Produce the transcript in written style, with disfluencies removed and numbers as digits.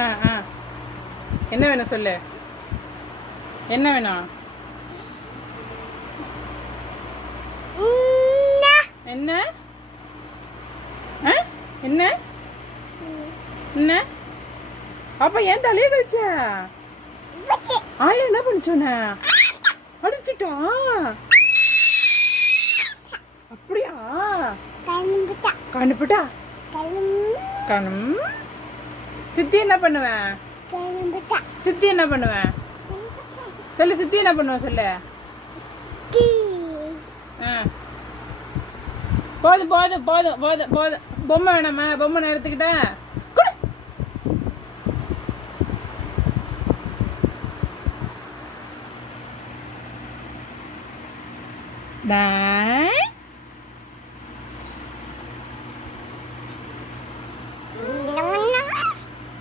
ஆ ஆ என்ன வேணும் சொல்லு. என்ன வேணும்? என்ன ஆ என்ன என்ன அப்ப ஏன் தலைய கழிச்ச? ஆயா என்ன பண்ணிச்சோன்ன? அடிச்சுட்டான். அப்படியா? கண்ணுபிட்டா கணும். சித்தி என்ன பண்ணுவேன்? சித்தி என்ன பண்ணுவேன் சொல்லு. சித்தி என்ன பண்ணுவேன் சொல்லு. போதும் போதும் போதும் போதும் போதும். பொம்மை வேணாமா? பொம்மை நான் எடுத்துக்கிட்டேன். நான்